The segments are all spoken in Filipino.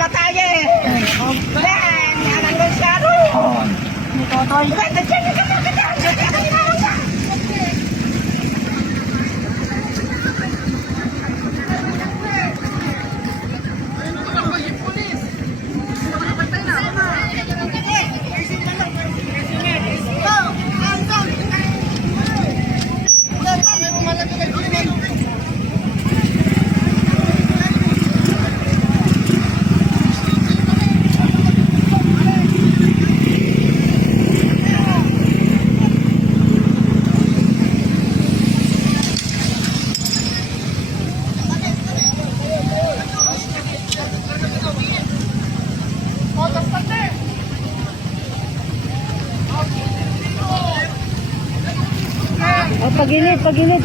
na tayo eh. Yan, yan ang masyado. Totoy. Oh, pagilid, pagilid.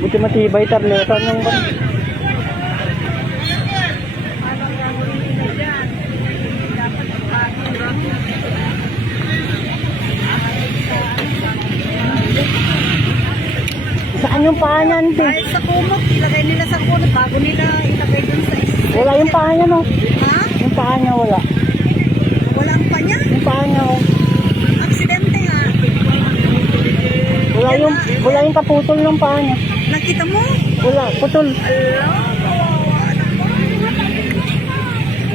Buti matibay tarletan yung ba? Saan yung paa niyan? Kahit sa kumot, ilagay nila sa kumot bago nila ilagay dun sa isa. Wala yung paa niya, no? Ha? Yung paa niya wala. Walang pa niya? Yung paa niya, oh. Aksidente nga. Wala yung kaputol ng paa niya. Nakita mo? Wala, putol.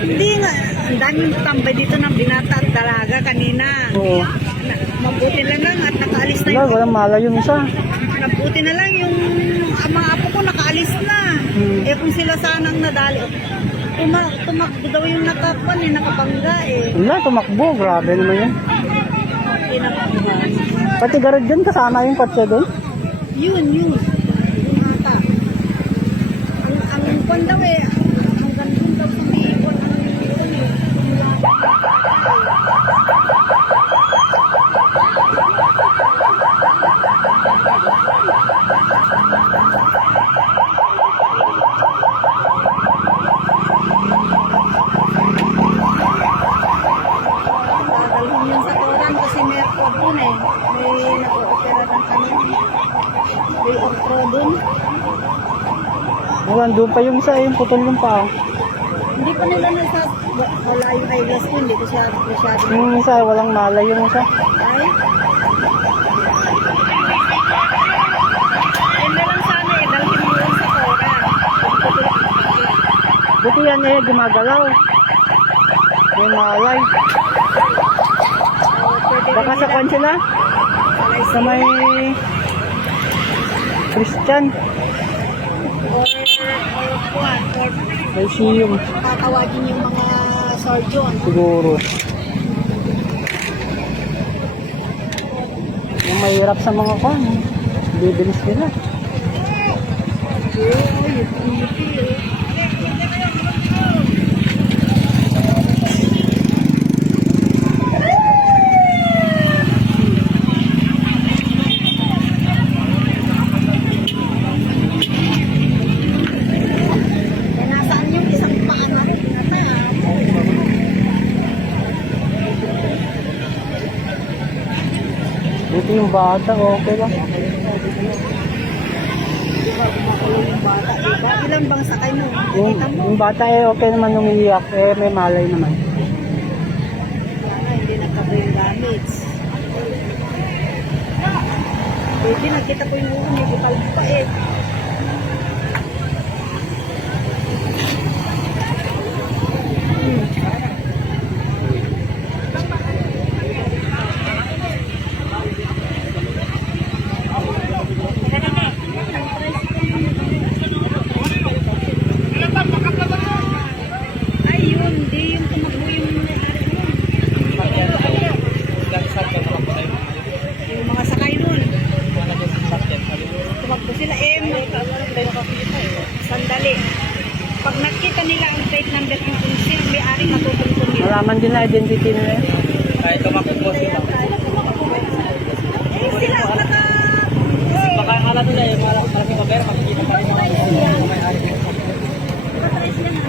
Hindi nga. Ang daming tambay dito ng binata at dalaga kanina. Oo. Mabuti na lang at nakaalis na Wala, walang mala yung isa. Mabuti na lang yung mga apo ko nakaalis na. Eh kung sila sanang nadali, tumakbo daw yung nakapangga eh. Wala, tumakbo. Grabe naman yun. Pinapangga. Pati garod dyan, kasama yung kotse doon. Yun. Yung mata. Ang kwan daw eh. Ang gandun daw sa may kwan. Dadalhin yun sa toran kasi may kwan dun eh. May nag-o-opera ng kanina. May opro dun. Wala, doon pa yung isa, yung putol yung paa. Hindi pa nila nasa wala yung eyeglass ko, hindi ko siya masyado. Yung isa, walang mala yung isa. Ay? Hindi lang sana eh, dalhin mo lang sa tora. Buti yan eh, gumagalaw. May malay. Pwede Baka din sa nila- kwan sila? Sa may Christian. or Lyceum. tatawagin yung mga surgeon. Siguro. Yung mahirap sa mga kwan. Bibilis nila. Eh, nasaan yung isang paa na rin? Buti yung bata, okay lang. Yung bata, diba? Ilang bang sakay mo? Nakita mo? Yung bata okay naman umiiyak, may malay naman. Sana hindi nagka-brain damage. Baby, nakita ko yung ulo, may bukal pa eh. Ay, yun, hindi yung tumakbo yung yung mga sakay nun. Tumakbo sila sandali. Pag nakita nila ang plate number ng kung may ari matutuntun nila. Malaman din na identity nila. Kahit tumakbo sila. Eh, sila ang Baka akala nila yung malaking pabera, makikita pa rin mga may-ari. Patay sila na.